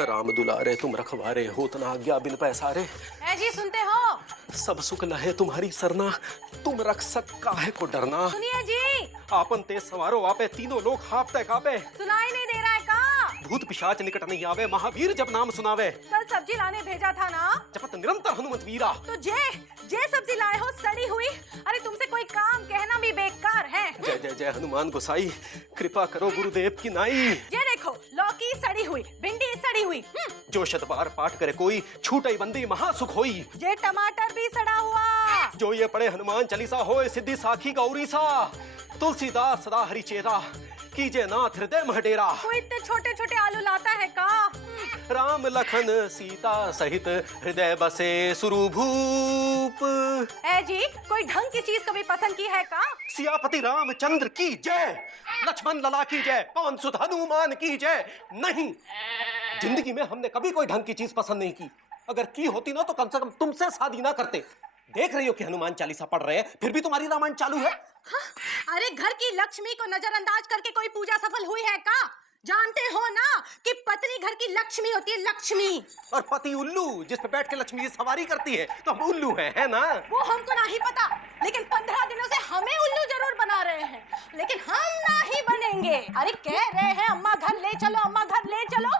राम दुलारे तुम रखवारे हो तना आज्ञा बिन पैसारे। है जी, सुनते हो? सब सुख लहे तुम्हारी सरना, तुम रक्षक काहे को डरना। सुनिए जी, आपन तेज सवारो आपे, तीनों लोग हाफते कापे। सुनाई नहीं दे रहा है का? भूत पिशाच निकट नहीं आवे, महावीर जब नाम सुनावे। कल सब्जी लाने भेजा था ना? जपत निरंतर हनुमत वीरा। तो जे सब्जी लाए हो सड़ी हुई। अरे तुमसे कोई काम कहना भी बेकार है। जय जय जय हनुमान गोसाई, कृपा करो गुरुदेव की नाई। ये देखो, लौकी सड़ी हुई, भिंडी सड़ी हुई। जो शतबार पाठ करे कोई, छूटई बंदी महासुख होई। ये टमाटर भी सड़ा हुआ। जो ये पढ़े हनुमान चालीसा होए, सिद्धि साखी गौरी सा। तुलसीदास सदा हरिचेरा, कीजे नाथ हृदय महडेरा। कोई इतने छोटे छोटे आलू लाता है का? राम लखन सीता सहित हृदय बसे सुरभूप। है जी, कोई ढंग की चीज कभी पसंद की है का? सियापति रामचंद्र की जय, लक्ष्मण लला की जय, पवन सुत हनुमान की जय। नहीं, जिंदगी में हमने कभी कोई ढंग की चीज पसंद नहीं की। अगर की होती ना तो कम से कम तुमसे शादी ना करते। देख रही हो कि हनुमान चालीसा पढ़ रहे हैं, फिर भी तुम्हारी रामायण चालू है। हाँ? अरे घर की लक्ष्मी को नजरअंदाज करके कोई पूजा सफल हुई है का? जानते हो ना कि पत्नी घर की लक्ष्मी होती है, लक्ष्मी। और पति उल्लू, जिस पे बैठ के लक्ष्मी जी सवारी करती है, तो हम उल्लू है ना? वो हमको नहीं पता, लेकिन 15 दिनों से हमें उल्लू जरूर बना रहे हैं, लेकिन हम नहीं बनेंगे। अरे कह रहे हैं अम्मा घर ले चलो, अम्मा घर ले चलो।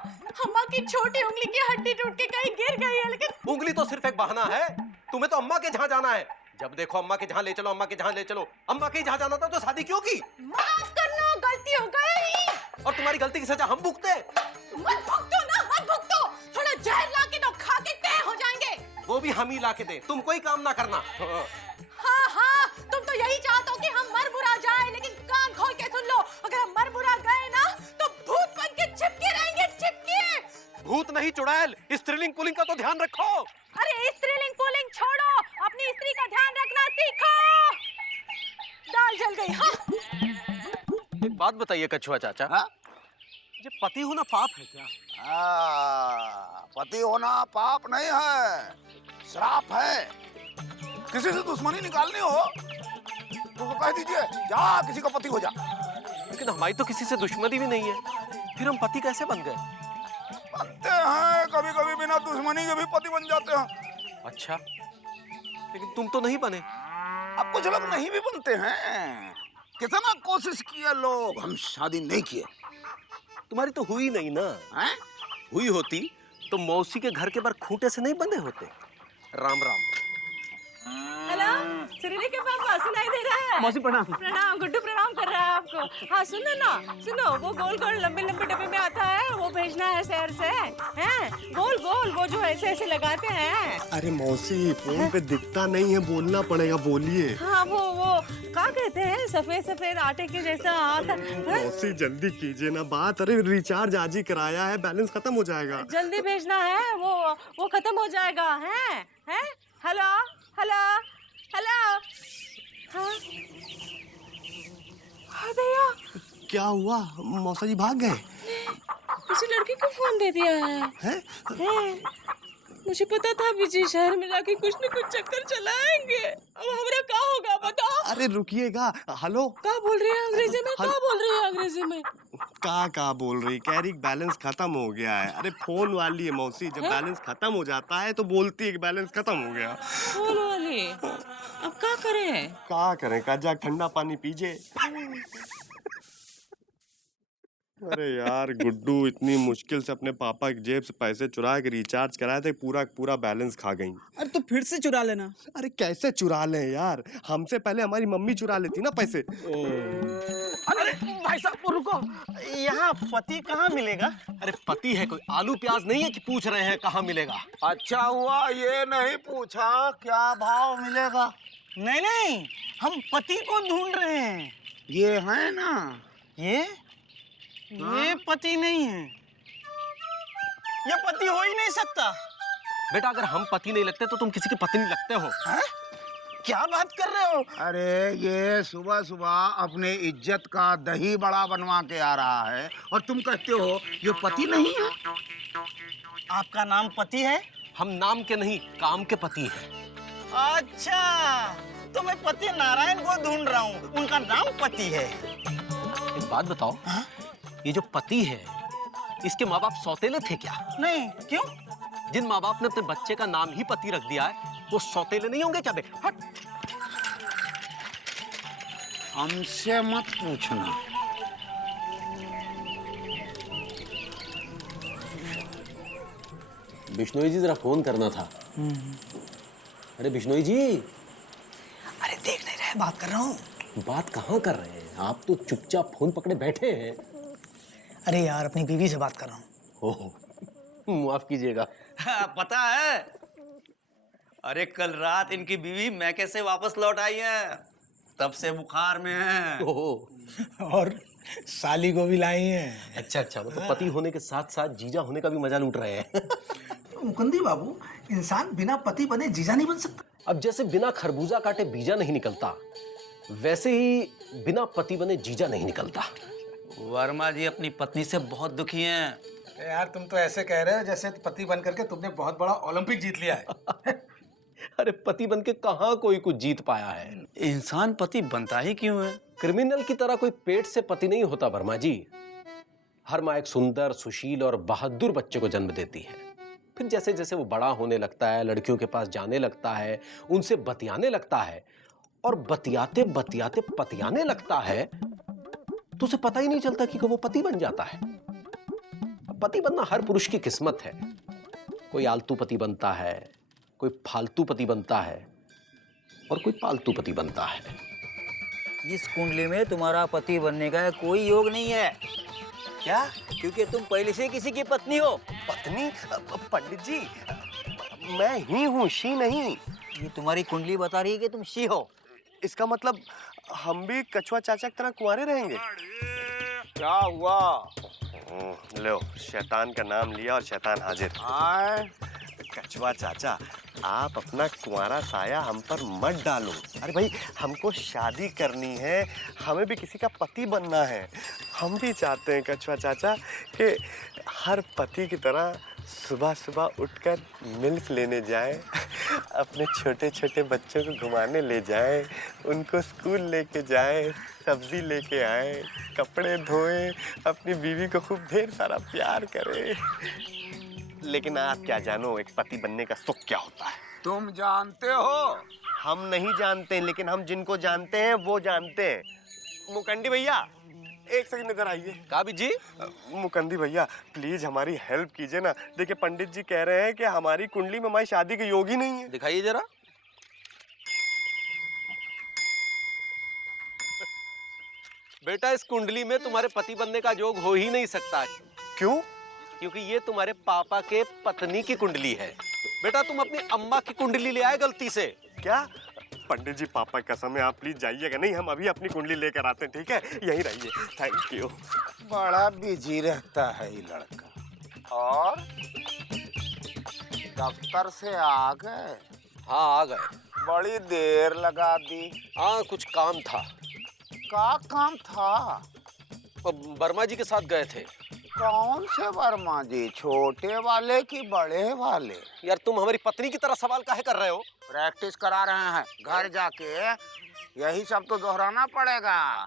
अम्मा की छोटी उंगली की हड्डी टूट के कहीं गिर गई है, लेकिन उंगली तो सिर्फ एक बहाना है। तुम्हें तो अम्मा के जहाँ जाना है। जब देखो अम्मा के जहाँ ले चलो, अम्मा के जहाँ ले चलो। अम्मा के जहाँ जाना था तो शादी क्यों की? माफ करना, गलती हो गई। और तुम्हारी गलती की सजा हम भुगते। मत भुगतो ना, मत भुगतो। थोड़ा जहर ला के दो, खा के तय हो जाएंगे। वो भी हम ही ला के दे, तुम कोई काम ना करना। हाँ हाँ, तुम तो यही चाहते हो कि हम मर बुरा जाए, लेकिन कान खोल के सुन लो, अगर हम मर बुरा गए ना तो भूत बन के चिपके रहेंगे, चिपके। भूत नहीं चुड़ैल, स्त्रीलिंग पुल्लिंग का तो ध्यान रखो। अरे स्त्रीलिंग पुल्लिंग छोड़ो, अपनी स्त्री का ध्यान रखना सीखो। दाल जल गई। हाँ? एक बात बताइए कछुआ चाचा, हाँ? ये पति होना पाप है क्या? पति होना पाप नहीं है, श्राप है। किसी से दुश्मनी निकालनी हो तो कह दीजिए, जा किसी का पति हो जा। लेकिन हमारी तो किसी से दुश्मनी भी नहीं है, फिर हम पति कैसे बन गए? बनते हैं, कभी कभी बिना दुश्मनी के भी पति बन जाते हैं। अच्छा, लेकिन तुम तो नहीं बने। अब कुछ लोग नहीं भी बनते हैं। कितना कोशिश किया लोग, हम शादी नहीं किए। तुम्हारी तो हुई नहीं ना। हैं? हुई होती तो मौसी के घर के बाहर खूंटे से नहीं बंधे होते। राम राम। हेलो, सुरीली के पापा, सुनाई दे रहा है? मौसी प्रणाम। प्रणाम, गुड्डू प्रणाम कर रहा है आपको। हाँ सुनो ना, सुनो, वो गोल गोल लंबे लंबे डब्बे में आता है, वो भेजना है शहर से। हैं? गोल गोल, वो जो ऐसे ऐसे लगाते हैं। अरे मौसी, फोन पे दिखता नहीं है, बोलना पड़ेगा, बोलिए। हाँ वो क्या कहते हैं, सफेद सफेद आटे के जैसा आता है। मौसी जल्दी कीजिए ना बात। अरे रिचार्ज आज ही कराया है, बैलेंस खत्म हो जाएगा। जल्दी भेजना है, वो खत्म हो जाएगा। हैं? हैं? Hello hello hello. हाँ हाँ भैया, क्या हुआ? मौसा जी भाग गए? किसी लड़की को फोन दे दिया है। हैं? मुझे पता था विजय शहर में जाके कुछ न कुछ चक्कर चलाएंगे। अब हमारा क्या होगा बताओ? अरे रुकिएगा। हेलो, क्या बोल रही है अंग्रेजी में? क्या बोल रही है अंग्रेजी में? का बोल रही? कह रही बैलेंस खत्म हो गया है। अरे फोन वाली है मौसी, जब बैलेंस खत्म हो जाता है तो बोलती है कि बैलेंस खत्म हो गया। फोन वाली? अब क्या करें? क्या करें? का जा ठंडा पानी पीजिए। अरे यार गुड्डू, इतनी मुश्किल से अपने पापा की जेब से पैसे चुरा के रिचार्ज कराए थे, पूरा बैलेंस खा गई। अरे तो फिर से चुरा लेना। अरे कैसे चुरा लें यार, हमसे पहले हमारी मम्मी चुरा लेती ना पैसे। अरे भाई साहब रुको, यहाँ पति कहाँ मिलेगा? अरे पति है कोई, आलू प्याज नहीं है कि पूछ रहे हैं कहाँ मिलेगा। अच्छा हुआ ये नहीं पूछा क्या भाव मिलेगा। नहीं नहीं, हम पति को ढूंढ रहे हैं। ये है ना, ये पति नहीं है, ये पति हो ही नहीं सकता। बेटा अगर हम पति नहीं लगते तो तुम किसी की पत्नी लगते हो। है? क्या बात कर रहे हो? अरे ये सुबह सुबह अपने इज्जत का दही बड़ा बनवा के आ रहा है और तुम कहते हो ये पति नहीं है। आपका नाम पति है? हम नाम के नहीं, काम के पति हैं। अच्छा, तो मैं पति नारायण को ढूंढ रहा हूँ, उनका नाम पति है। एक बात बताओ, ये जो पति है इसके माँ बाप सौतेले थे क्या? नहीं, क्यों? जिन माँ बाप ने अपने बच्चे का नाम ही पति रख दिया है वो सौतेले नहीं होंगे क्या बे? हट। हमसे मत पूछना। बिश्नोई जी जरा फोन करना था। अरे बिश्नोई जी। अरे देख नहीं रहे, बात कर रहा हूँ। बात कहाँ कर रहे हैं आप? तो चुपचाप फोन पकड़े बैठे हैं। अरे यार, अपनी बीवी से बात कर रहा हूँ। ओह, माफ कीजिएगा। पता है, अरे कल रात इनकी बीवी मैके से वापस लौट आई है, तब से बुखार में है। ओह, और साली को भी लाई हैं। अच्छा अच्छा, मतलब पति होने के साथ साथ जीजा होने का भी मजा लूट रहे हैं। मुकुंदी बाबू, इंसान बिना पति बने जीजा नहीं बन सकता। अब जैसे बिना खरबूजा काटे बीजा नहीं निकलता, वैसे ही बिना पति बने जीजा नहीं निकलता। वर्मा जी अपनी पत्नी से बहुत दुखी हैं। यार तुम तो ऐसे कह रहे हो जैसे पति बन करके तुमने बहुत बड़ा ओलंपिक जीत लिया है। अरे पति बन के कहाँ कोई कुछ जीत पाया है? इंसान पति बनता ही क्यों है? क्रिमिनल की तरह कोई पेट से पति नहीं होता वर्मा जी। हर माँ एक सुंदर, सुशील और बहादुर बच्चे को जन्म देती है। फिर जैसे जैसे वो बड़ा होने लगता है, लड़कियों के पास जाने लगता है, उनसे बतियाने लगता है और बतियाते बतियाते पतियाने लगता है, तो उसे पता ही नहीं चलता कि वो पति बन जाता है। पति बनना हर पुरुष की किस्मत है। कोई आलतू पति बनता है, कोई फालतू पति बनता है और कोई पालतू पति बनता है। इस कुंडली में तुम्हारा पति बनने का कोई योग नहीं है। क्या? क्योंकि तुम पहले से किसी की पत्नी हो। पत्नी? पंडित जी, मैं ही हूँ, शी नहीं। ये तुम्हारी कुंडली बता रही है कि तुम शी हो। इसका मतलब हम भी कछुआ चाचा की तरह कुंवारे रहेंगे? क्या हुआ? लो, शैतान का नाम लिया और शैतान हाजिर। आए कछुआ चाचा, आप अपना कुंवारा साया हम पर मत डालो। अरे भाई, हमको शादी करनी है, हमें भी किसी का पति बनना है। हम भी चाहते हैं कछुआ चाचा कि हर पति की तरह सुबह सुबह उठकर मिल्क लेने जाएं, अपने छोटे छोटे बच्चों को घुमाने ले जाएं, उनको स्कूल लेके जाएं, सब्जी लेके आएं, कपड़े धोएं, अपनी बीवी को खूब ढेर सारा प्यार करें। लेकिन आप क्या जानो एक पति बनने का सुख क्या होता है? तुम जानते हो? हम नहीं जानते, लेकिन हम जिनको जानते हैं वो जानते हैं। मुकंदी भैया, एक सेकंड इधर आइए। काबिज जी, मुकंदी भैया प्लीज हमारी हेल्प कीजिए ना। देखिए पंडित जी कह रहे हैं कि हमारी कुंडली में हमारी शादी के योग ही नहीं है। दिखाइए जरा। बेटा, इस कुंडली में तुम्हारे पति बनने का योग हो ही नहीं सकता। क्यों? क्योंकि ये तुम्हारे पापा के पत्नी की कुंडली है। बेटा, तुम अपनी अम्मा की कुंडली ले आए गलती से। क्या? पंडित जी पापा की कसम है, आप प्लीज जाइएगा नहीं, हम अभी अपनी कुंडली लेकर आते हैं, ठीक है? यहीं रहिए। Thank you. बड़ा बिजी रहता है ये लड़का। और दफ्तर से आ गए? हाँ, आ गए। बड़ी देर लगा दी। हाँ, कुछ काम था। क्या काम था? वर्मा जी के साथ गए थे। कौन से वर्मा जी, छोटे वाले कि बड़े वाले? यार, तुम हमारी पत्नी की तरह सवाल काहे कर रहे हो? प्रैक्टिस करा रहे हैं, घर जाके यही सब तो दोहराना पड़ेगा।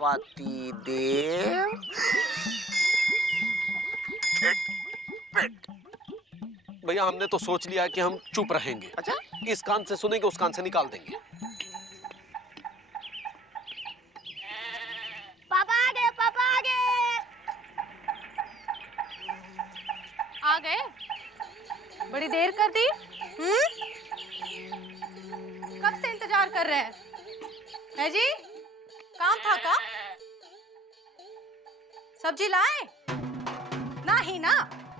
पति देव भैया, हमने तो सोच लिया कि हम चुप रहेंगे। अच्छा, इस कान से सुनेंगे, उस कान से निकाल देंगे। पापा आ गए, पापा आ गए। आ गए? बड़ी देर कर दी। कब से इंतजार कर रहे हैं? है जी? काम था का? सब्जी लाए? नहीं ना,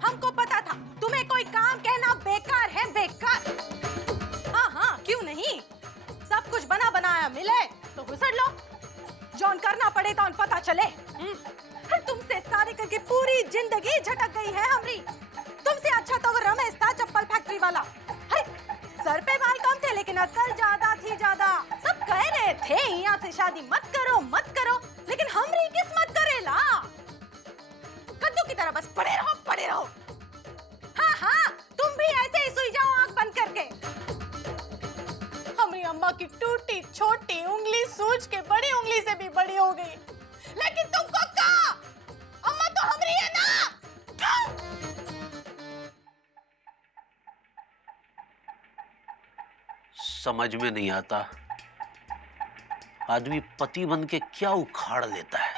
हमको पता था तुम्हें कोई काम कहना बेकार है, बेकार। हाँ हाँ, क्यों नहीं? सब कुछ बना बनाया मिले तो घुसड़ लो, जौन करना पड़े तो पता चले। तुमसे शादी करके पूरी जिंदगी झटक गई है हमारी। तुमसे अच्छा तो वो रमेश था, चप्पल फैक्ट्री वाला। सर पे बाल कम थे लेकिन अक्ल ज्यादा थी, ज्यादा। सब कह रहे थे यहाँ से शादी मत करो, मत करो, लेकिन हमारी किस्मत करेला। कद्दू की तरह बस पड़े रहो, पड़े रहो। हाँ हाँ, तुम भी ऐसे ही सुई जाओ आंख बंद करके। हमारी अम्मा की टूटी छोटी उंगली सूज के बड़ी उंगली से भी बड़ी हो गई, लेकिन तुमको क्या? अम्मा तो हमारी है ना। समझ में नहीं आता, आदमी पति बन के क्या उखाड़ लेता है।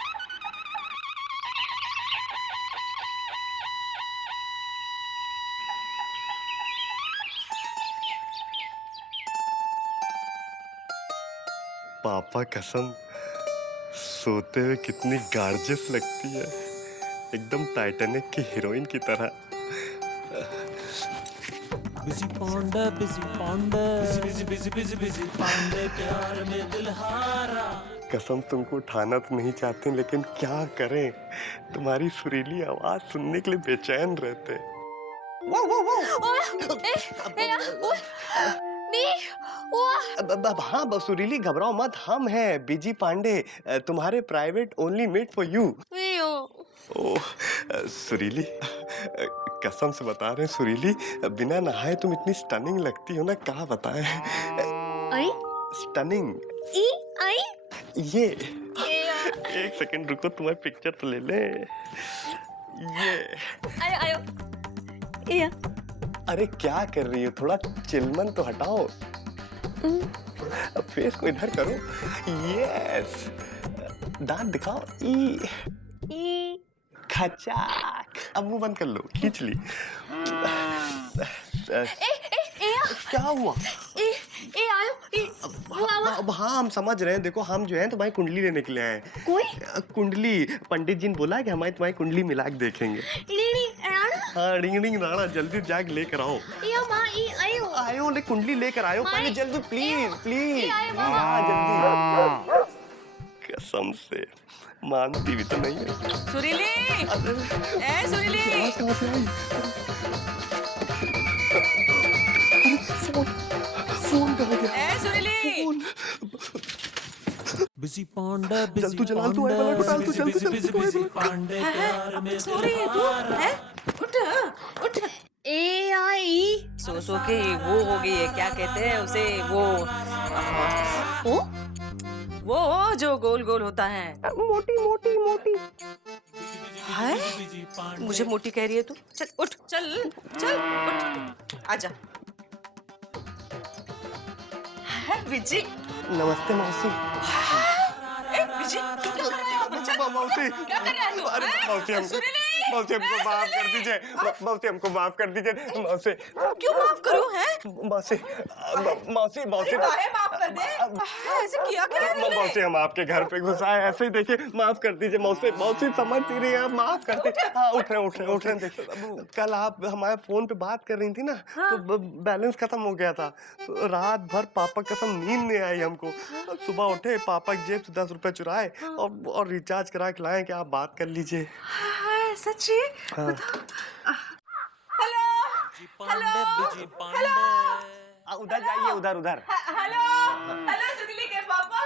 पापा कसम, सोते हुए कितनी गार्जियस लगती है, एकदम टाइटैनिक की हीरोइन की तरह। Busy Pandey, busy Pandey, busy busy busy busy Pandey, प्यार में दिल हारा। कसम तुमको उठाना तो नहीं चाहते, लेकिन क्या करें, तुम्हारी सुरीली आवाज सुनने के लिए बेचैन रहते। अब हाँ सुरीली, घबराओ मत, हम हैं बिजी पांडे, तुम्हारे private only made for you. Oh सुरीली, कसम से बता रहे हैं सुरीली, बिना नहाए तुम इतनी स्टनिंग लगती हो ना, क्या बताएं। स्टनिंग। ये एक सेकंड रुको, तुम्हारी पिक्चर तो ले ले। ये अरे क्या कर रही हो, थोड़ा चिलमन तो हटाओ, अब फेस को इधर करो। यस, दांत दिखाओ। ई खचाक। अब मुंह बंद कर लो, खींच ली। क्या हुआ? अब हाँ हम समझ रहे हैं, देखो हम जो है तुम्हारी कुंडली लेने के लिए आए हैं। कोई कुंडली, पंडित जी ने बोला कि हमारी तुम्हारी कुंडली मिला के देखेंगे। हाँ रिंग राणा, जल्दी जाके लेकर आओ। आयो ले, कुंडली लेकर आयो पहले जल्दी, प्लीज प्लीज। हाँ जल्दी, कसम से मानती भी तो नहीं है। सुरीली, ए सुरीली, कहाँ से आई? फोन कहाँ गया? ए सुरीली, बिजी पांडे, बिजी तू जला, तू आए वाला डाल, तू जल्दी जल्दी बिजी पांडे, प्यार में सो रही है तू? हैं? उठ उठ। सो के वो हो गई है, क्या कहते हैं उसे, वो जो गोल गोल होता है। मोटी मोटी मोटी। है? मुझे मोटी कह रही है तू? चल उठ, चल चल उठ, आजा। विजी, नमस्ते मौसी। विजी, तू क्या कर रहा है? चल, मौसी, क्या कर रहा है तू? अरे मौसी हमको माफ कर दीजिए, मौसी हमको माफ कर दीजिए, मौसी। क्यों माफ करूं, हैं? मौसी मौसी मौसी काहे माफ कर दे? ऐसे किया क्या है तूने? मौसी हम आपके घर पे घुस आए, ऐसे ही देखिए, माफ कर दीजिए मौसी। मौसी समझ नहीं रही है, माफ कर दीजिए। हाँ उठ रहे देखिए, कल आप हमारे फोन पे बात कर रही थी ना, तो बैलेंस खत्म हो गया था, तो रात भर पापा कसम नींद नहीं आई हमको। सुबह उठे, पापा की जेब से 10 रुपए चुराए और रिचार्ज करा के लाए कि आप बात कर लीजिए। सच्ची? हाँ। Hello busy Pandey. उधर जाइए, उधर उधर। हेलो सुनीली के पापा।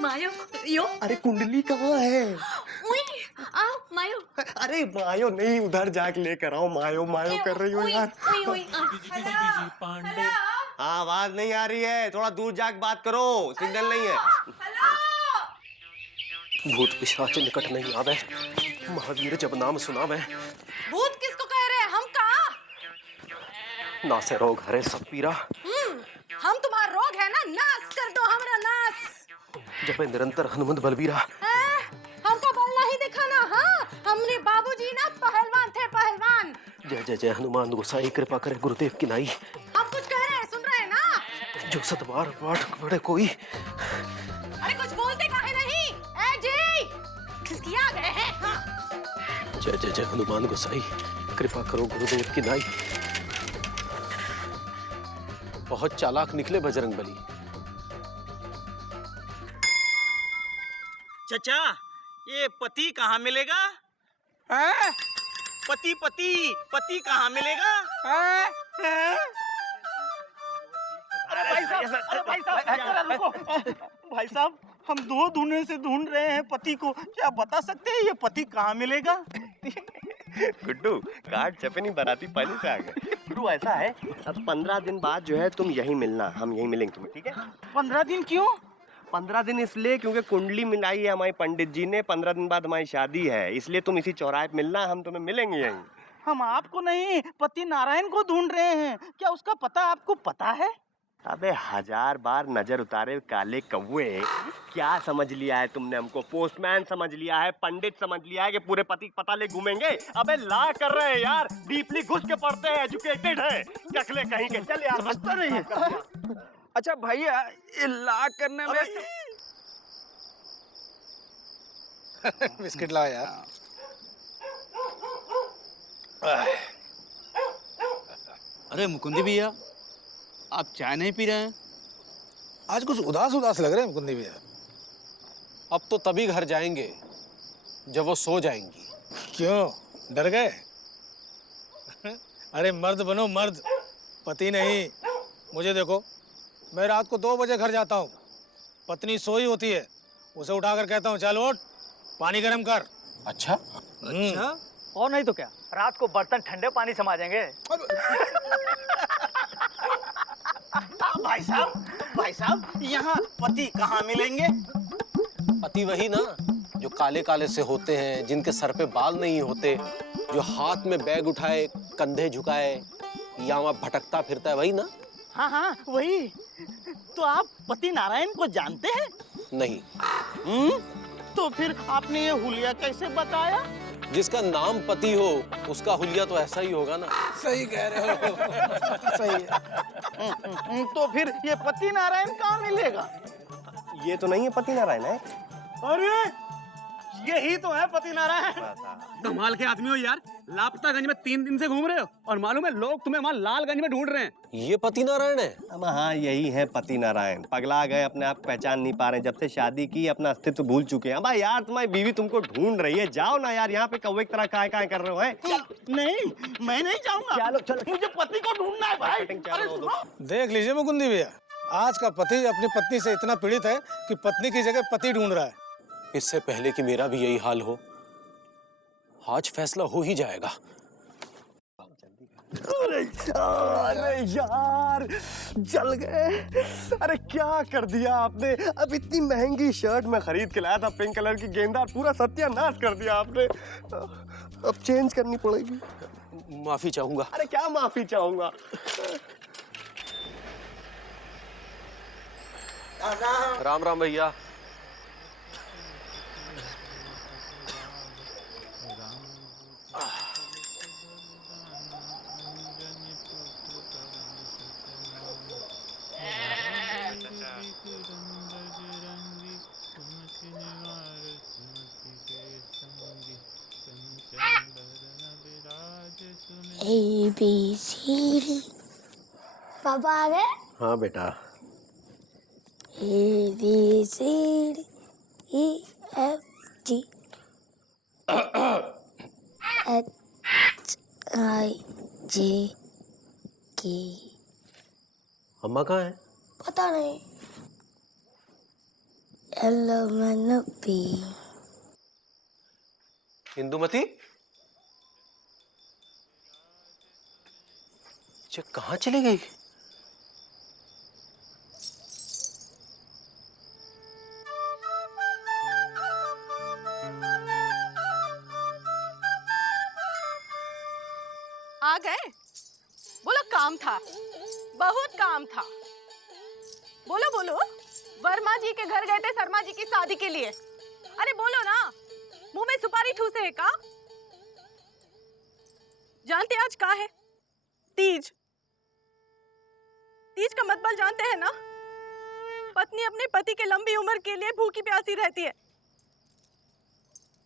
मायो, यो, अरे कुंडली कहाँ है? आओ मायो। अरे मायो नहीं, उधर जाके लेकर आओ। मायो मायो कर रही हो यार। बिजी पांडे। हाँ आवाज नहीं आ रही है, थोड़ा दूर जाके बात करो, सिग्नल नहीं है। भूत पिशाच निकट नहीं आवे, महावीर जब नाम सुनावे। भूत किसको कह रहे हैं, हम कहाँ? ना से रोग हरे सब पीरा। हम तुम्हारा रोग है ना, नाश कर दो हमारा नाश। जब निरंतर हनुमंत बलबीरा। हमको बल नहीं दिखाना। हाँ, हमने बाबूजी ना पहलवान थे, पहलवान। जय जय जय हनुमान गोसाई, कृपा करे गुरुदेव की नाई। हम कुछ कह रहे हैं, सुन रहे हैं ना? जो सतवार पाठ पढ़े कोई। अरे कुछ बोलते काहे नहीं? ए जी, खिसकिया गए हैं। हाँ। जय जय जय हनुमान गोसाई, कृपा करो गुरुदेव की नाई। बहुत चालाक निकले बजरंगबली। चचा, ये पति कहाँ मिलेगा? पति कहाँ मिलेगा? भाई साहब, हम दो ढूंढने से ढूंढ रहे हैं पति को, क्या बता सकते हैं ये पति कहाँ मिलेगा? गुड्डू, कार्ड चपनी बाराती पहले से आ गए। गुड्डू ऐसा है, अब 15 दिन बाद जो है तुम यहीं मिलना, हम यहीं मिलेंगे तुम्हें, ठीक है? 15 दिन क्यों? 15 दिन इसलिए क्योंकि कुंडली मिलाई है हमारी पंडित जी ने, 15 दिन बाद हमारी शादी है, इसलिए तुम इसी चौराहे पे मिलना, हम तुम्हें मिलेंगे यहीं। हम आपको नहीं पति नारायण को ढूंढ रहे हैं। क्या उसका पता आपको पता है? अबे 1000 बार नजर उतारे काले कौवे, क्या समझ लिया है तुमने हमको? पोस्टमैन समझ लिया है, पंडित समझ लिया है कि पूरे पति पता ले घूमेंगे? अबे ला कर रहे हैं यार, डीपली घुस के पढ़ते हैं, एजुकेटेड है, कखले कहीं के। चल यार, समझता नहीं है। अच्छा भैया, ये ला करने में बिस्किट लाओ यार। अरे मुकुंदी भैया, आप चाय नहीं पी रहे हैं? आज कुछ उदास उदास लग रहे हैं मुकुंदी भैया। अब तो तभी घर जाएंगे जब वो सो जाएंगी। क्यों, डर गए? अरे मर्द बनो मर्द, पति नहीं। मुझे देखो, मैं रात को 2 बजे घर जाता हूँ, पत्नी सोई होती है, उसे उठाकर कहता हूँ चल उठ, पानी गर्म कर। अच्छा? अच्छा? और नहीं तो क्या, रात को बर्तन ठंडे पानी से मांजेंगे। भाई साहब, यहाँ पति कहाँ मिलेंगे? पति वही ना जो काले काले से होते हैं, जिनके सर पे बाल नहीं होते, जो हाथ में बैग उठाए, कंधे झुकाए, या वहाँ भटकता फिरता है, वही ना? हाँ, वही। तो आप पति नारायण को जानते हैं? नहीं। तो फिर आपने ये हुलिया कैसे बताया? जिसका नाम पति हो उसका हुलिया तो ऐसा ही होगा ना। सही कह रहे हो। सही है। तो फिर ये पति नारायण कहाँ मिलेगा? ये तो नहीं है पति नारायण है। अरे यही तो है पति नारायण। कमाल के आदमी हो यार, लापतागंज में 3 दिन से घूम रहे हो और मालूम है लोग तुम्हें वहाँ लालगंज में ढूंढ रहे हैं। ये पति नारायण है? अब हाँ, यही है पति नारायण। पगला गए, अपने आप पहचान नहीं पा रहे, जब से शादी की अपना अस्तित्व भूल चुके हैं। भाई यार, तुम्हारी बीवी तुमको ढूंढ रही है, जाओ ना यार, यहाँ पे कौवे की तरह काय कर रहे हो? नहीं, मैं नहीं जाऊंगा। चलो, मुझे पति को ढूंढना है भाई। अरे सुनो, देख लीजिए मुकुंदी भैया, आज का पति अपनी पत्नी से इतना पीड़ित है कि पत्नी की जगह पति ढूंढ रहा है। इससे पहले कि मेरा भी यही हाल हो, आज फैसला हो ही जाएगा। अरे यार, जल गए। अरे क्या कर दिया आपने? अब इतनी महंगी शर्ट मैं खरीद के लाया था, पिंक कलर की गेंदार, पूरा सत्यानाश कर दिया आपने। अब चेंज करनी पड़ेगी। माफी चाहूंगा। अरे क्या माफी चाहूंगा? राम राम भैया। ABC पापा आ गए? हाँ बेटा। ABCD EFG HIJK। अम्मा कहाँ है? पता नहीं। LMNP। इंदुमती, कहाँ चली गई? आ गए? बोलो काम था, बहुत काम था। बोलो बोलो, वर्मा जी के घर गए थे शर्मा जी की शादी के लिए। अरे बोलो ना, मुंह में सुपारी ठूसे है का? जानते आज का है? तीज। तीज का मतलब जानते हैं ना? पत्नी अपने पति के लंबी उम्र के लिए भूखी प्यासी रहती है।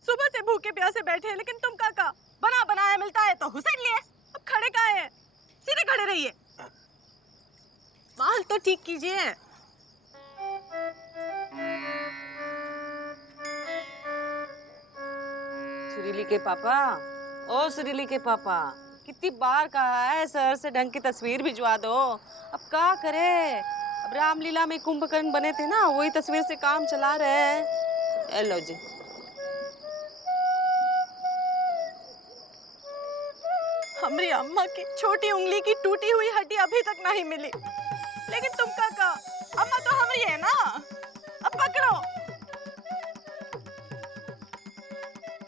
सुबह से भूखे प्यासे बैठे हैं, लेकिन तुम का बना बनाया मिलता है तो हुसैन लिए। अब खड़े काहे हैं? सीधे खड़े रहिए। बाल तो ठीक कीजिए। सुरीली के पापा, ओ सुरीली के पापा, कितनी बार कहा है सर से ढंग की तस्वीर भिजवा दो। अब क्या करे, अब रामलीला में कुंभकर्ण बने थे ना, वही तस्वीर से काम चला रहे हैं। लो जी। हमारी अम्मा की छोटी उंगली की टूटी हुई हड्डी अभी तक नहीं मिली, लेकिन तुम का अम्मा तो हमारी है ना। अब पकड़ो,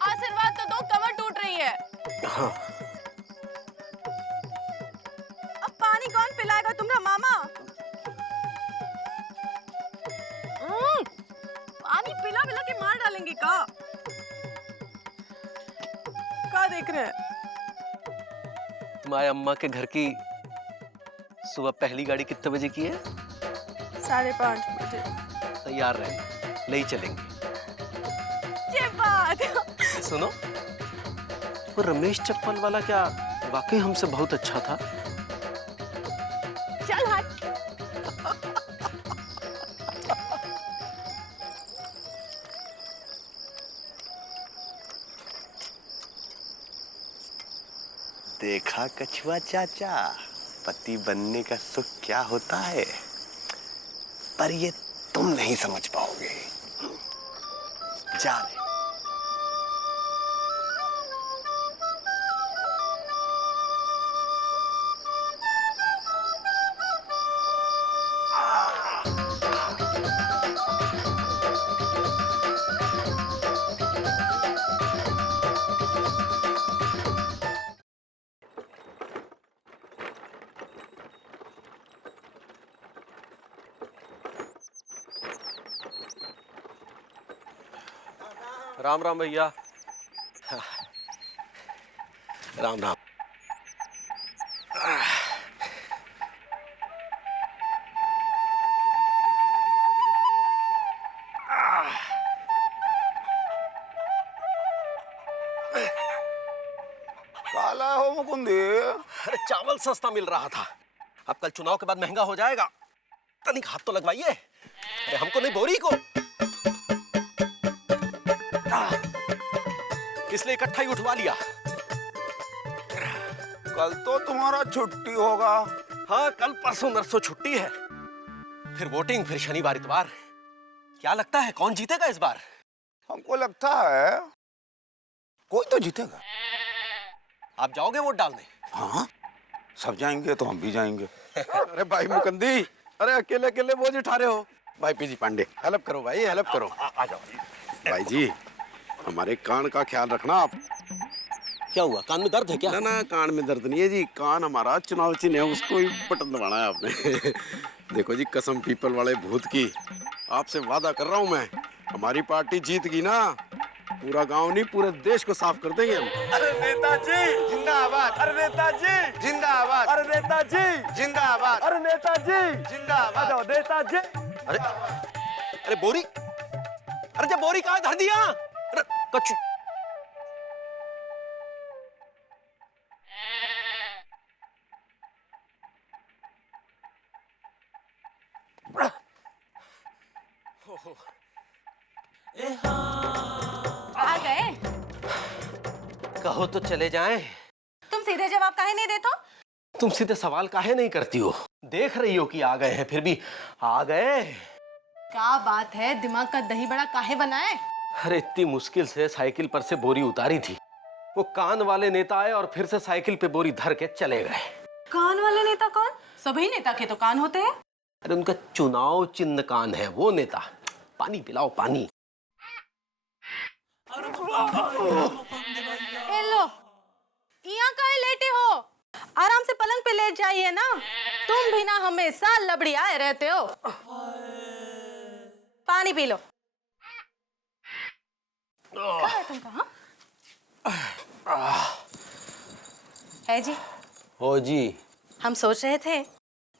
आशीर्वाद तो दो, कमर टूट रही है। हाँ, पिलाएगा तुम्हारा मामा? पानी पिला पिला के मार डालेंगे का? क्या देख रहे हैं? तुम्हारे अम्मा के घर की सुबह पहली गाड़ी कितने बजे की है? 5:30 बजे। तैयार रहना, ले ही चलेंगे। ये बात। सुनो, वो रमेश चप्पल वाला क्या वाकई हमसे बहुत अच्छा था? चल हट। देखा कछुआ चाचा, पति बनने का सुख क्या होता है, पर ये तुम नहीं समझ पाओगे। जा रहे। राम राम भैया। राम राम। काला हो मुकुंदी? अरे चावल सस्ता मिल रहा था, अब कल चुनाव के बाद महंगा हो जाएगा, तनिक हाथ तो लगवाइए। अरे हमको नहीं, बोरी को। इसलिए इकट्ठा ही उठवा लिया। कल तो तुम्हारा छुट्टी होगा। हाँ, कल परसों नरसों छुट्टी है, फिर वोटिंग, फिर शनिवार इतवार। क्या लगता है कौन जीतेगा इस बार? हमको लगता है कोई तो जीतेगा। आप जाओगे वोट डालने? हाँ, सब जाएंगे तो हम भी जाएंगे। अरे भाई मुकंदी, अरे अकेले अकेले बोझ उठा रहे हो। भाई पीजी पांडे, हेल्प करो भाई, हेल्प करो। आ जाओ भाई जी, हमारे कान का ख्याल रखना आप। क्या हुआ, कान में दर्द है क्या? ना ना, कान में दर्द नहीं है जी, कान हमारा चुनाव चिन्ह है, उसको ही बटन दबाना है आपने। देखो जी, कसम पीपल वाले भूत की, आपसे वादा कर रहा हूँ मैं, हमारी पार्टी जीतगी ना, पूरा गांव नहीं पूरे देश को साफ कर देंगे हम। अरे नेताजी जिंदाबाद, अरे नेताजी जिंदाबाद, अरे नेताजी जिंदाबाद, अरे नेताजी जिंदाबाद, नेताजी। अरे अरे बोरी, अरे जब बोरी कहाँ धर दिया? अरे कछु आ गए? कहो तो चले जाएं। तुम सीधे जवाब काहे नहीं देते हो? तुम सीधे सवाल काहे नहीं करती हो? देख रही हो कि आ गए हैं, फिर भी आ गए। क्या बात है, दिमाग का दही बड़ा काहे बनाए? अरे इतनी मुश्किल से साइकिल पर से बोरी उतारी थी, वो कान वाले नेता आए और फिर से साइकिल पे बोरी धर के चले गए। कान वाले नेता कौन? सभी नेता के तो कान होते हैं। अरे उनका चुनाव चिन्ह कान है, वो नेता। पानी पिलाओ, पानी। ए लो, यहाँ काहे लेटे हो? आराम से पलंग पे लेट जाइए ना, तुम भी ना हमेशा लबड़ियाए रहते हो। पानी पी लो। कहाँ है तुम? कहाँ है जी? हो जी। हम सोच रहे थे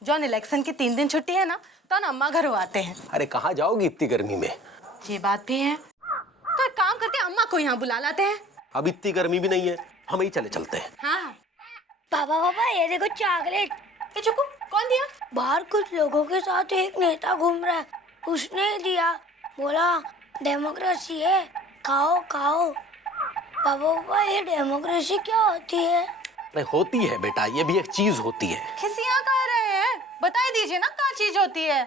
जॉन इलेक्शन की 3 दिन छुट्टी है ना, तो ना अम्मा घर आते हैं। अरे कहाँ जाओगी इतनी गर्मी में? ये बात भी है, तो एक काम करते हैं, अम्मा को यहाँ बुला लाते हैं। अब इतनी गर्मी भी नहीं है, हम ही चले चलते हैं। हाँ। पापा पापा, ये देखो चॉकलेट। ये चुकू कौन दिया? बाहर कुछ लोगों के साथ एक नेता घूम रहा है, उसने ही दिया, बोला डेमोक्रेसी है, खाओ खाओ। पापा पापा, ये डेमोक्रेसी क्या होती है? नहीं होती है बेटा, ये भी एक चीज होती है। खिसियाँ कह रहे हैं, बता दीजिए ना क्या चीज होती है।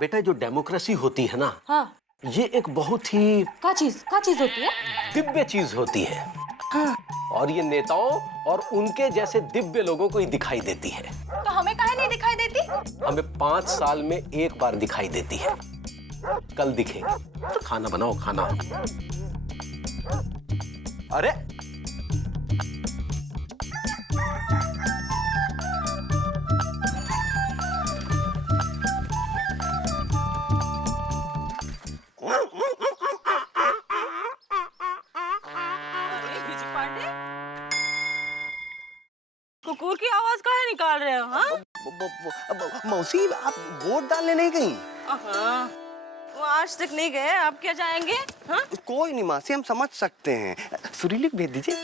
बेटा जो डेमोक्रेसी होती है ना, हाँ, ये एक बहुत ही क्या चीज होती है? दिव्य चीज होती है। हाँ। और ये नेताओं और उनके जैसे दिव्य लोगों को ही दिखाई देती है। तो हमें काहे नहीं दिखाई देती? हमें 5 साल में एक बार दिखाई देती है। कल दिखेगी। तो खाना बनाओ, खाना। अरे पांडे, कुकुर की आवाज काहे निकाल रहे हो? हाँ? मौसी आप वोट डालने नहीं गई? हाँ, वो आज तक नहीं गए, आप क्या जाएंगे? हाँ? कोई नहीं मासी, हम समझ सकते हैं। सुरीली को भेज दीजिए।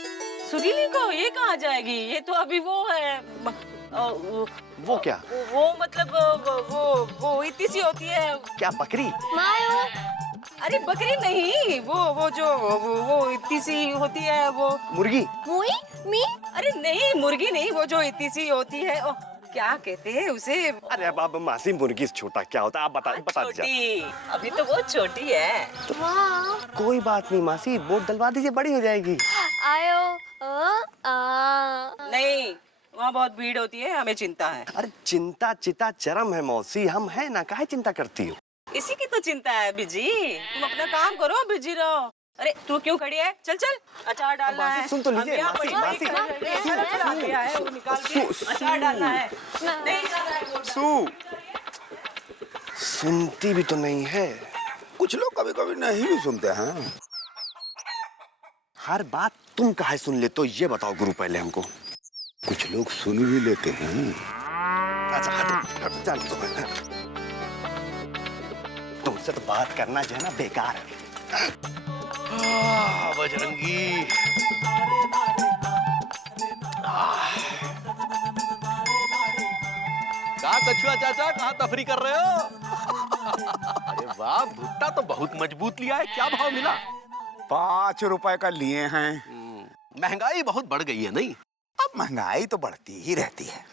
सुरीली को? ये कहाँ जाएगी? ये तो अभी वो है, वो क्या? वो मतलब वो इतनी सी होती है। क्या बकरी? अरे बकरी नहीं, वो जो वो इतनी सी होती है, वो मुर्गी? मी? अरे नहीं, मुर्गी नहीं, वो जो इतनी सी होती है, क्या कहते हैं उसे? अरे अब मासी, मुर्गी से छोटा क्या होता है आप बता दीजिए। छोटी, अभी तो वो छोटी है। कोई बात नहीं मासी, वोट डलवा दीजिए, बड़ी हो जाएगी। आयो नहीं, वहाँ बहुत भीड़ होती है, हमें चिंता है। अरे चिंता चिता चरम है मौसी, हम है ना, काहे चिंता करती हो? इसी की तो चिंता है बिजी, तुम अपना काम करो, बिजी रहो। अरे तू क्यों खड़ी है? चल चल, अचार डालना है। सुन तो लीजिए मासी, मासी, अचार डालना है। नहीं जाना है वो। सुनती भी तो नहीं है। कुछ लोग कभी कभी नहीं भी सुनते हैं। हर बात तुम काहे सुन लेते हो, ये बताओ गुरु पहले हमको। कुछ लोग सुन भी लेते हैं। चल तुमसे तो बात करना जो है ना बेकार है। बजरंगी, क्या कछुआ चाचा, कहाँ तफरी कर रहे हो? अरे वाह, भुट्टा तो बहुत मजबूत लिया है। क्या भाव मिला? 5 रुपए का लिए हैं। महंगाई बहुत बढ़ गई है नहीं? अब महंगाई तो बढ़ती ही रहती है।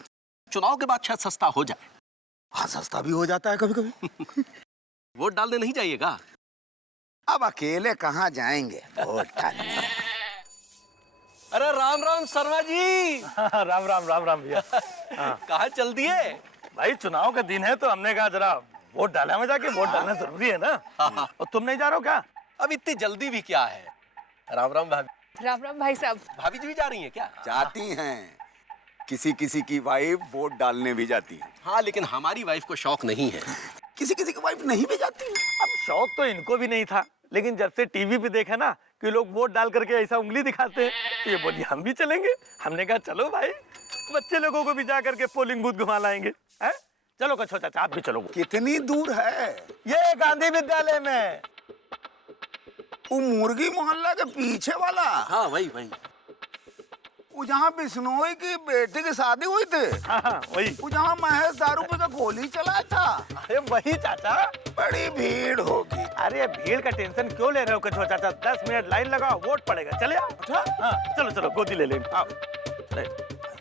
चुनाव के बाद शायद सस्ता हो जाए। हाँ, सस्ता भी हो जाता है कभी कभी। वोट डालने नहीं जाइएगा? अब अकेले कहाँ जाएंगे वोट डालने? अरे राम राम शर्मा जी। राम राम राम राम भैया। कहाँ चल दिए? भाई चुनाव का दिन है तो हमने कहा जरा वोट डाला में जाके, वोट डालना जरूरी है ना। और तुम नहीं जा रहे हो क्या? अब इतनी जल्दी भी क्या है? राम राम भाभी। राम राम भाई साहब। भाभी जी भी जा रही हैं क्या? जाती हैं, किसी किसी की वाइफ वोट डालने भी जाती है। हाँ, लेकिन हमारी वाइफ को शौक नहीं है। किसी किसी की वाइफ नहीं भी जाती है। अब शौक तो इनको भी नहीं था, लेकिन जब से टीवी पे देखा ना कि लोग वोट डाल करके ऐसा उंगली दिखाते हैं, तो ये बोली हम भी चलेंगे। हमने कहा चलो भाई, बच्चे लोगों को भी जा करके पोलिंग बूथ घुमा लाएंगे। हैं? चलो कछुआ चाचा, आप भी चलो। कितनी दूर है? ये गांधी विद्यालय में। वो मुर्गी मोहल्ला के पीछे वाला? हाँ वही। वो जहाँ बिश्नोई की बेटी की शादी हुई थी? हाँ वही। वो जहाँ महेश दारू पी का गोली चलाया था? अरे वही चाचा। बड़ी भीड़ होगी। अरे भीड़ का टेंशन क्यों ले रहे हो कछुआ चाचा? 10 मिनट लाइन लगाओ, वोट पड़ेगा। चले आओ। हाँ, चलो गोदी ले लेंगे। आओ।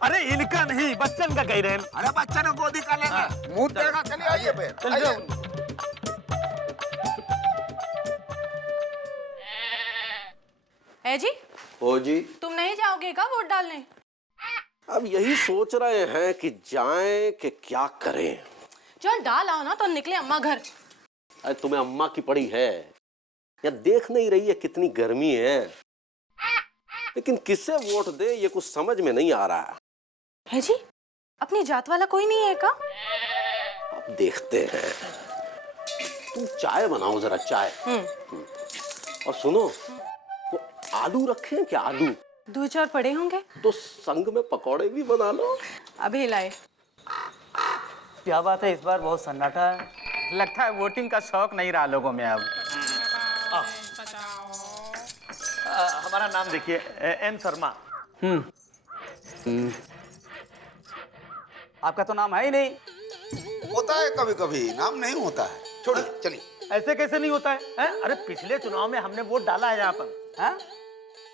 अरे इनका नहीं, बच्चन का कह रहे हैं। अरे बच्चन को गोदी का लेंगे। मुंह देगा। चलिए आइए फिर। है जी? ओ जी, तुम नहीं जाओगे क्या वोट डालने? अब यही सोच रहे हैं कि जाएं कि क्या करें। चल डाल आओ ना तो निकले अम्मा घर। अरे तुम्हें अम्मा की पड़ी है या देख नहीं रही है कितनी गर्मी है? लेकिन किससे वोट दे ये कुछ समझ में नहीं आ रहा है जी? अपनी जात वाला कोई नहीं है का? अब देखते हैं। तुम चाय बनाओ जरा, चाय। और सुनो, वो आलू रखे हैं क्या? आलू 2-4 पड़े होंगे तो संग में पकौड़े भी बना लो। अभी लाए। क्या बात है, इस बार बहुत सन्नाटा है। लगता है वोटिंग का शौक नहीं रहा लोगों में अब। हमारा नाम देखिए, एन शर्मा। आपका तो नाम है ही नहीं। होता है कभी कभी, नाम नहीं होता है। छोड़िए, चलिए। ऐसे कैसे नहीं होता है? अरे पिछले चुनाव में हमने वोट डाला है यहाँ पर। हैं?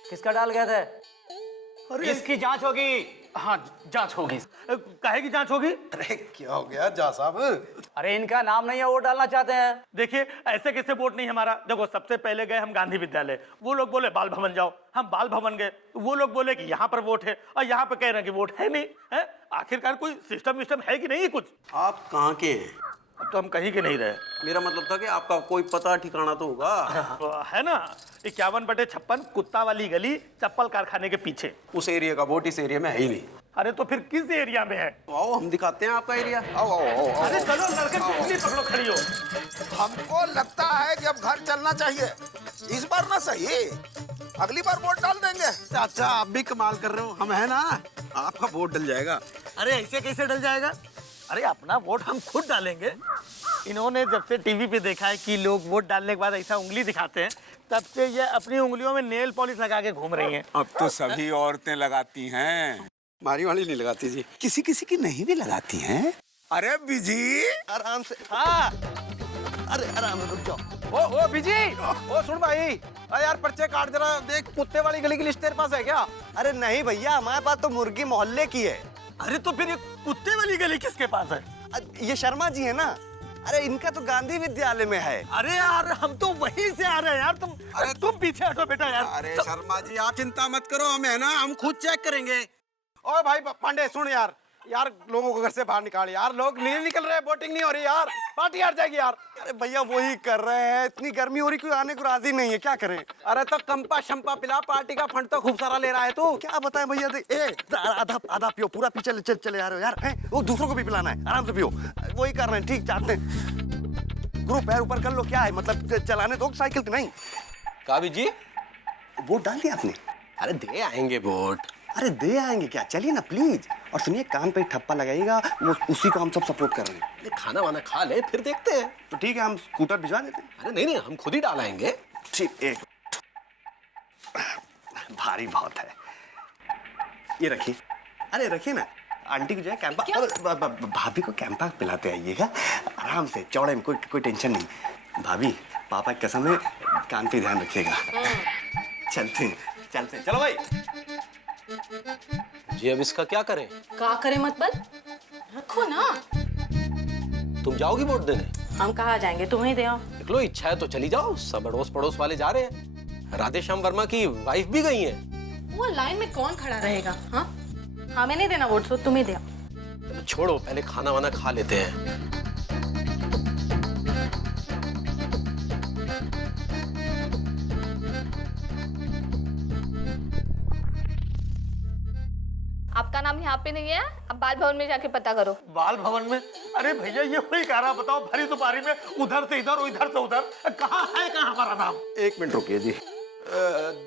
किसका डाल गया था? अरे इसकी जांच होगी। हाँ जांच होगी। काहे की जांच होगी? अरे क्या हो गया जा साहब? अरे इनका नाम नहीं है, वोट डालना चाहते हैं। देखिए ऐसे कैसे वोट नहीं हमारा? देखो सबसे पहले गए हम गांधी विद्यालय, वो लोग बोले बाल भवन जाओ। हम बाल भवन गए, वो लोग बोले कि यहाँ पर वोट है, और यहाँ पे कह रहे हैं कि वोट है नहीं है। आखिरकार कोई सिस्टम विस्टम है कि नहीं कुछ? आप कहाँ के हैं? अब तो हम कहीं के नहीं रहे। मेरा मतलब था कि आपका कोई पता ठिकाना तो होगा। है ना, 51/56 कुत्ता वाली गली, चप्पल कारखाने के पीछे। उस एरिया का वोट इस एरिया में है ही नहीं। अरे तो फिर किस एरिया में है? तो आओ हम दिखाते हैं आपका एरिया। आओ आओ आओ, आओ। अरे चलो लड़के उंगली पकड़ो, खड़ी हो। हमको लगता है कि अब घर चलना चाहिए। इस बार ना सही, अगली बार वोट डाल देंगे। चाचा आप भी कमाल कर रहे हो, हम है ना, आपका वोट डल जाएगा। अरे ऐसे कैसे डल जाएगा? अरे अपना वोट हम खुद डालेंगे। इन्होंने जब से टीवी पे देखा है कि लोग वोट डालने के बाद ऐसा उंगली दिखाते हैं, तब से ये अपनी उंगलियों में नेल पॉलिश लगा के घूम रही हैं। अब तो सभी औरतें लगाती हैं। हमारी वाली नहीं लगाती जी। किसी किसी की नहीं भी लगाती हैं। अरे बीजी आराम से। हाँ, अरे आराम से रुक जाओ। ओ बिजी, ओ सुन भाई, अरे यार पर्चे काट जरा, देख कुत्ते वाली गली की लिस्ट तेरे पास है क्या? अरे नहीं भैया, हमारे पास तो मुर्गी मोहल्ले की है। अरे तो फिर ये कुत्ते वाली गली किसके पास है? ये शर्मा जी है ना, अरे इनका तो गांधी विद्यालय में है। अरे यार हम तो वहीं से आ रहे हैं यार, तुम पीछे हटो बेटा यार। अरे शर्मा जी आप चिंता मत करो, हम है ना, हम खुद चेक करेंगे। ओ भाई पांडे सुन यार, यार लोगों को घर से बाहर निकाल यार, लोग नहीं निकल रहे, वोटिंग नहीं हो रही यार, पार्टी हार जाएगी यार। अरे भैया वही कर रहे हैं, इतनी गर्मी हो रही, कोई आने को राजी नहीं है, क्या करें? अरे तो कंपा शंपा पिला, पार्टी का फंड तो खूब सारा ले रहा है तू। क्या बताएं भैया, आधा आधा पियो, पूरा पीछे चले आ रहे हो यार। वो दूसरों को भी पिलाना है, आराम से पियो। वही कर रहे हैं, ठीक चाहते हैं। ग्रुप पैर ऊपर कर लो, क्या है मतलब, चलाने दो साइकिल की नहीं। काबी जी वोट डाल दिया आपने? अरे दे आएंगे वोट। अरे दे आएंगे क्या, चलिए ना प्लीज। और सुनिए, कान पे ठप्पा लगाइएगा, वो उसी को हम सब सपोर्ट कर रहे हैं। खाना वाना खा ले फिर देखते हैं। तो ठीक है, हम स्कूटर भिजवा देते हैं। अरे नहीं हम खुद ही डाल आएंगे। ठीक, एक भारी बहुत है, ये रखिए। अरे रखिए ना, आंटी को जो है कैंपा, भाभी को कैंपा पिलाते आइएगा, आराम से चौड़े में, कोई टेंशन नहीं। भाभी पापा की कसम है, कान पे ध्यान रखिएगा। चलते चलो भाई जी। अब इसका क्या करें? का करे मतलब, रखो ना। तुम जाओगी वोट देने? हम कहाँ जाएंगे, तुम्हें दे आओ। देख लो, इच्छा है तो चली जाओ, सब अड़ोस पड़ोस वाले जा रहे हैं। राधेश्याम वर्मा की वाइफ भी गई है। वो लाइन में कौन खड़ा रहेगा? हाँ हमें नहीं देना वोट, सो तुम्हें दे। छोड़ो, पहले खाना वाना खा लेते हैं। आपका नाम यहाँ पे नहीं है, अब बाल भवन में जाके पता करो। बाल भवन में? अरे भैया ये वही कह रहा, बताओ भरी दोपहरी में उधर से इधर, इधर से उधर, कहाँ है कहाँ हमारा नाम? एक मिनट रुकिए जी।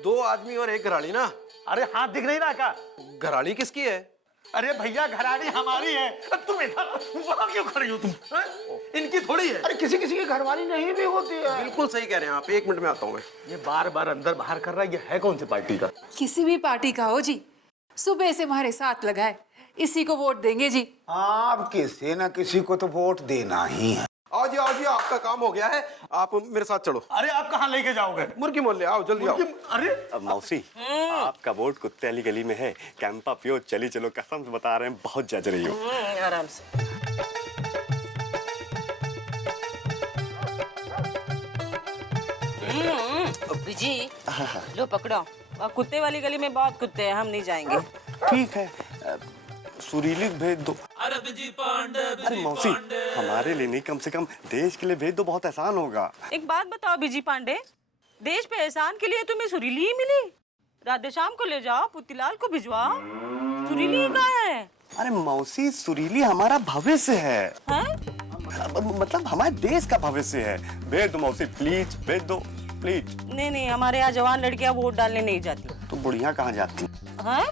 2 आदमी और 1 घराड़ी ना? अरे हाथ दिख नहीं रहा क्या? घराड़ी किसकी है? अरे भैया घराड़ी हमारी है, तुम इधर वहाँ क्यों खड़ी हो तुम? इनकी थोड़ी है। अरे किसी किसी की घरवाली नहीं भी होती है। बिल्कुल सही कह रहे हैं आप, 1 मिनट में आता हूँ मैं। ये बार बार अंदर बाहर कर रहा है, ये है कौन सी पार्टी का? किसी भी पार्टी का हो जी, सुबह से हमारे साथ लगाए, इसी को वोट देंगे जी। आप किसी न किसी को तो वोट देना ही है। आओ जी, आपका काम हो गया है, आप मेरे साथ चलो। अरे आप कहाँ लेके जाओगे? मुर्गी मोहल्ले आओ, जल्दी आओ। अरे अब मौसी, आपका वोट कुत्ते वाली गली में है, कैंपा पियो, चली चलो, कसम से बता रहे हैं, बहुत जज रही हो। आराम से। जी लो पकड़ो, और कुत्ते वाली गली में बहुत कुत्ते हैं, हम नहीं जाएंगे। ठीक है, सुरीली भेज दो। अरे मौसी, हमारे लिए नहीं, कम से कम देश के लिए भेज दो, बहुत आसान होगा। एक बात बताओ बीजी पांडे, देश पे एहसान के लिए तुम्हें सुरीली ही मिली? राधेश्याम को ले जाओ, पुतीलाल को भिजवाओ, सुरीली कहाँ है? अरे मौसी, सुरीली हमारा भविष्य है, मतलब हमारे देश का भविष्य है। भेज दो मौसी, प्लीज भेज दो, प्लीज। नहीं, हमारे यहाँ जवान लड़कियाँ वोट डालने नहीं जाती। तो बुढ़िया कहाँ जाती? हाँ?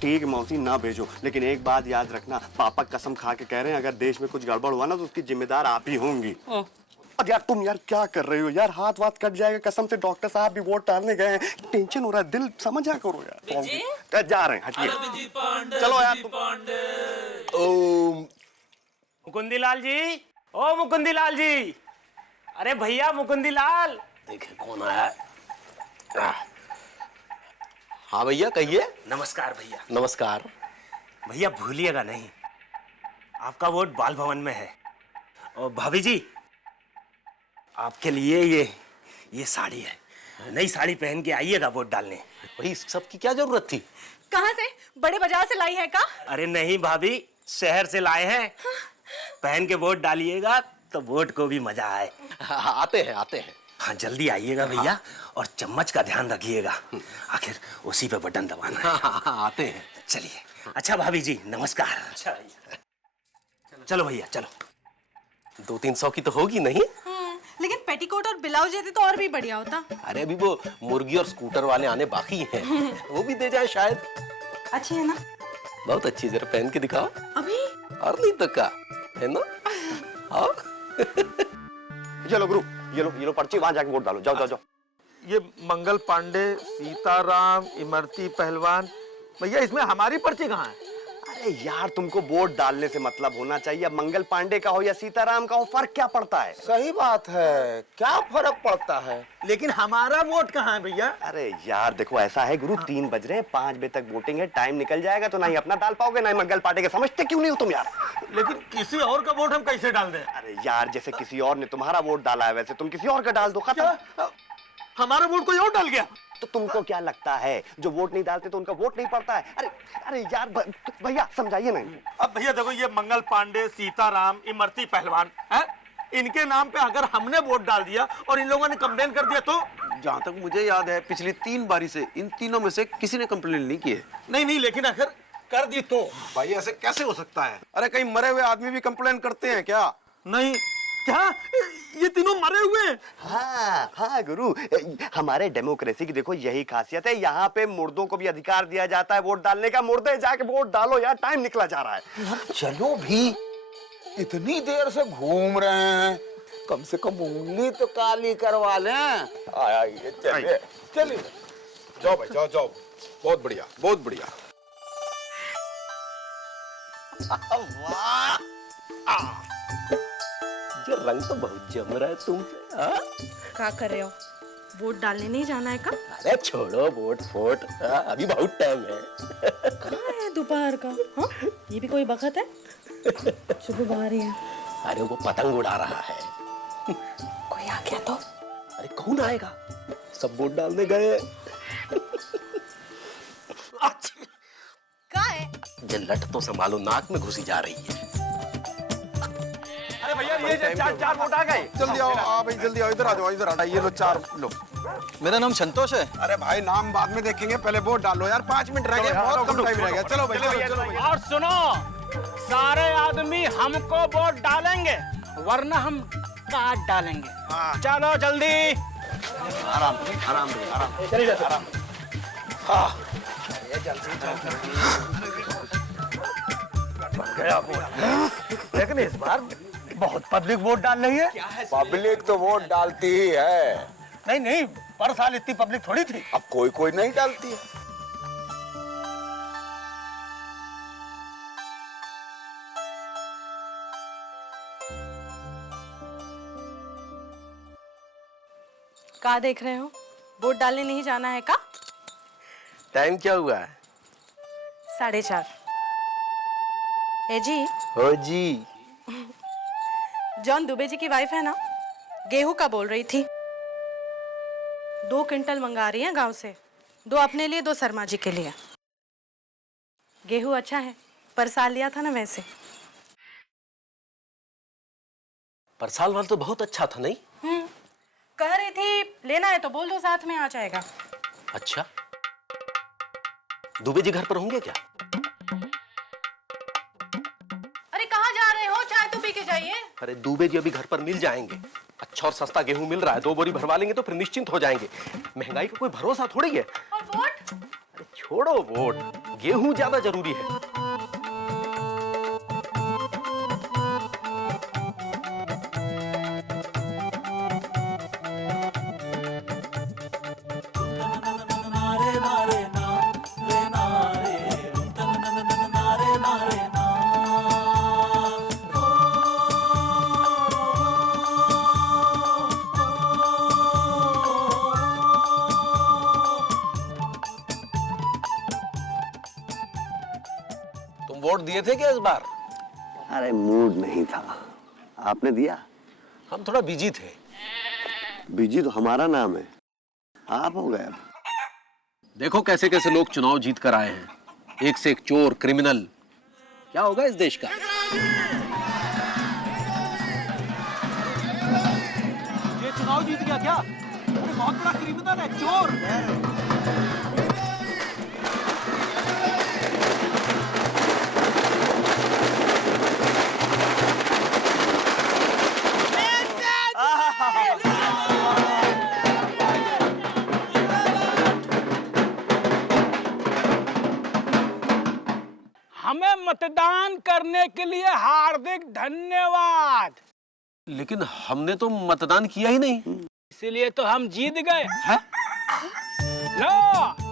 ठीक है मौसी, ना भेजो, लेकिन एक बात याद रखना, पापा कसम खा के कह रहे हैं, अगर देश में कुछ गड़बड़ हुआ ना तो उसकी जिम्मेदार आप ही होंगी। और यार तुम यार क्या कर रही हो यार, हाथ वाथ कट जाएगा, कसम से डॉक्टर साहब भी वोट डालने गए हैं, टेंशन हो रहा है, दिल समझा करो यार। जा रहे हैं, हटिए, चलो यार। मुकुंदीलाल जी, ओ मुकुंदीलाल जी, अरे भैया मुकुंदीलाल। देखे कौन आया। हाँ भैया कहिए। नमस्कार भैया। नमस्कार भैया, भूलिएगा नहीं, आपका वोट बाल भवन में है। और भाभी जी, आपके लिए ये साड़ी है, नई साड़ी पहन के आइएगा वोट डालने। भाई इस सब की क्या जरूरत थी? कहाँ से? बड़े बाजार से लाई है का? अरे नहीं भाभी, शहर से लाए हैं। पहन के वोट डालिएगा तो वोट को भी मजा आए। आते हैं। हाँ जल्दी आइएगा भैया, और चम्मच का ध्यान रखिएगा, आखिर उसी पे बटन दबाना है। हाँ, आते हैं। चलिए। अच्छा भाभी जी नमस्कार। चलो भैया चलो। 200-300 की तो होगी नहीं? लेकिन पेटीकोट और ब्लाउज देते तो और भी बढ़िया होता। अरे अभी वो मुर्गी और स्कूटर वाले आने बाकी हैं, वो भी दे जाए शायद। अच्छी है ना? बहुत अच्छी, जरा पहन के दिखाओ। अभी? और नहीं तो क्या है ना? आओ। ये लो गुरु, ये लो पर्ची, वहां जाके वोट डालो। जाओ जाओ जाओ। ये मंगल पांडे, सीताराम, इमरती पहलवान, भैया इसमें हमारी पर्ची कहाँ है? अरे यार, तुमको वोट डालने से मतलब होना चाहिए। अब मंगल पांडे का हो या सीताराम का हो, फर्क क्या पड़ता है? सही बात है, क्या फर्क पड़ता है? लेकिन हमारा वोट कहाँ है भैया? अरे यार देखो, ऐसा है गुरु, 3 बज रहे हैं, 5 बजे तक वोटिंग है, टाइम निकल जाएगा तो ना ही अपना डाल पाओगे ना ही मंगल पांडे के। समझते क्यों नहीं हो तुम यार? लेकिन किसी और का वोट हम कैसे डाल दें? अरे यार, जैसे किसी और ने तुम्हारा वोट डाला है वैसे तुम किसी और का डाल दो, खत्म। हमारा वोट कोई और डाल गया? तो तुमको क्या लगता है जो वोट नहीं डालते तो उनका वोट नहीं पड़ता है? अरे अरे यार भैया समझाइए ना। अब भैया देखो, ये मंगल पांडे, सीताराम, इमरती पहलवान है, इनके नाम पे अगर हमने वोट डाल दिया और इन लोगों ने कंप्लेन कर दिया तो? जहाँ तक मुझे याद है पिछली 3 बारी से इन तीनों में से किसी ने कंप्लेन नहीं की है। नहीं, लेकिन अगर कर दी तो? भाई ऐसे कैसे हो सकता है? अरे कहीं मरे हुए आदमी भी कंप्लेन करते हैं क्या? नहीं। क्या ये तीनों मरे हुए हैं? हाँ गुरु, हमारे डेमोक्रेसी की देखो यही खासियत है, यहाँ पे मुर्दों को भी अधिकार दिया जाता है वोट डालने का। मुर्दे जाके वोट डालो यार, टाइम निकला जा रहा है। यार चलो भी, इतनी देर से घूम रहे हैं, कम से कम उंगली तो काली करवा लें। आइए चलिए चलिए, जाओ भाई जाओ जाओ, बहुत बढ़िया बहुत बढ़िया। वाह, ये रंग तो बहुत जम रहा है तुम पे। क्या कर रहे हो? वोट डालने नहीं जाना है का? अरे छोड़ो वोट फोट, अभी बहुत टाइम है। कहाँ है दोपहर का? हाँ? ये भी कोई वक्त है? सुबह बाहर ही है। अरे वो पतंग उड़ा रहा है। कोई आ गया तो? अरे कौन आएगा? सब वोट डालने गए। कहाँ है? ये लट तो संभालो, नाक में घुसी जा रही है। अरे भैया ये चार वोट आ गए। जल्दी आओ, भाई जल्दी आओ, इधर आ जाओ, इधर आ जाओ। ये लो 4 लो। मेरा नाम संतोष है। अरे भाई नाम बाद में देखेंगे, पहले वोट डालो यार। 5 मिनट रह गए, बहुत कम टाइम रह गया। चलो भाई चलो। और सुनो, सारे आदमी हमको वोट डालेंगे वरना हम काट डालेंगे। चलो जल्दी। आराम आराम चलिए आराम। लेकिन इस बार बहुत पब्लिक वोट डाल रही है। पब्लिक तो वोट डालती ही है। नहीं, पर साल इतनी पब्लिक थोड़ी थी। अब कोई नहीं डालती है। क्या देख रहे हो? वोट डालने नहीं जाना है का? टाइम क्या हुआ है? 4:30। ए जी। हो जी। जॉन दुबे जी की वाइफ है ना, गेहूं का बोल रही थी। 2 क्विंटल मंगा रही है गांव से, 2 अपने लिए 2 शर्मा जी के लिए। गेहूं अच्छा है, पर साल लिया था ना वैसे। पर साल वाला तो बहुत अच्छा था नहीं? कह रही थी लेना है तो बोल दो, साथ में आ जाएगा। अच्छा, दुबे जी घर पर होंगे क्या? अरे कहाँ जा रहे हो? चाय तो पी के जाइए। अरे दुबे जी अभी घर पर मिल जाएंगे। अच्छा और सस्ता गेहूं मिल रहा है, 2 बोरी भरवा लेंगे तो फिर निश्चिंत हो जाएंगे। महंगाई का कोई भरोसा थोड़ी है। और वोट? अरे छोड़ो वोट, गेहूं ज्यादा जरूरी है। वोट दिए थे क्या इस बार? अरे मूड नहीं था। आपने दिया? हम थोड़ा बिजी थे। बिजी तो हमारा नाम है, आप हो गए। देखो कैसे कैसे लोग चुनाव जीत कर आए हैं, एक से एक चोर, क्रिमिनल। क्या होगा इस देश का? ये चुनाव जीत गया क्या? अरे बहुत बड़ा क्रिमिनल है, चोर। मतदान करने के लिए हार्दिक धन्यवाद। लेकिन हमने तो मतदान किया ही नहीं। इसीलिए तो हम जीत गए। लो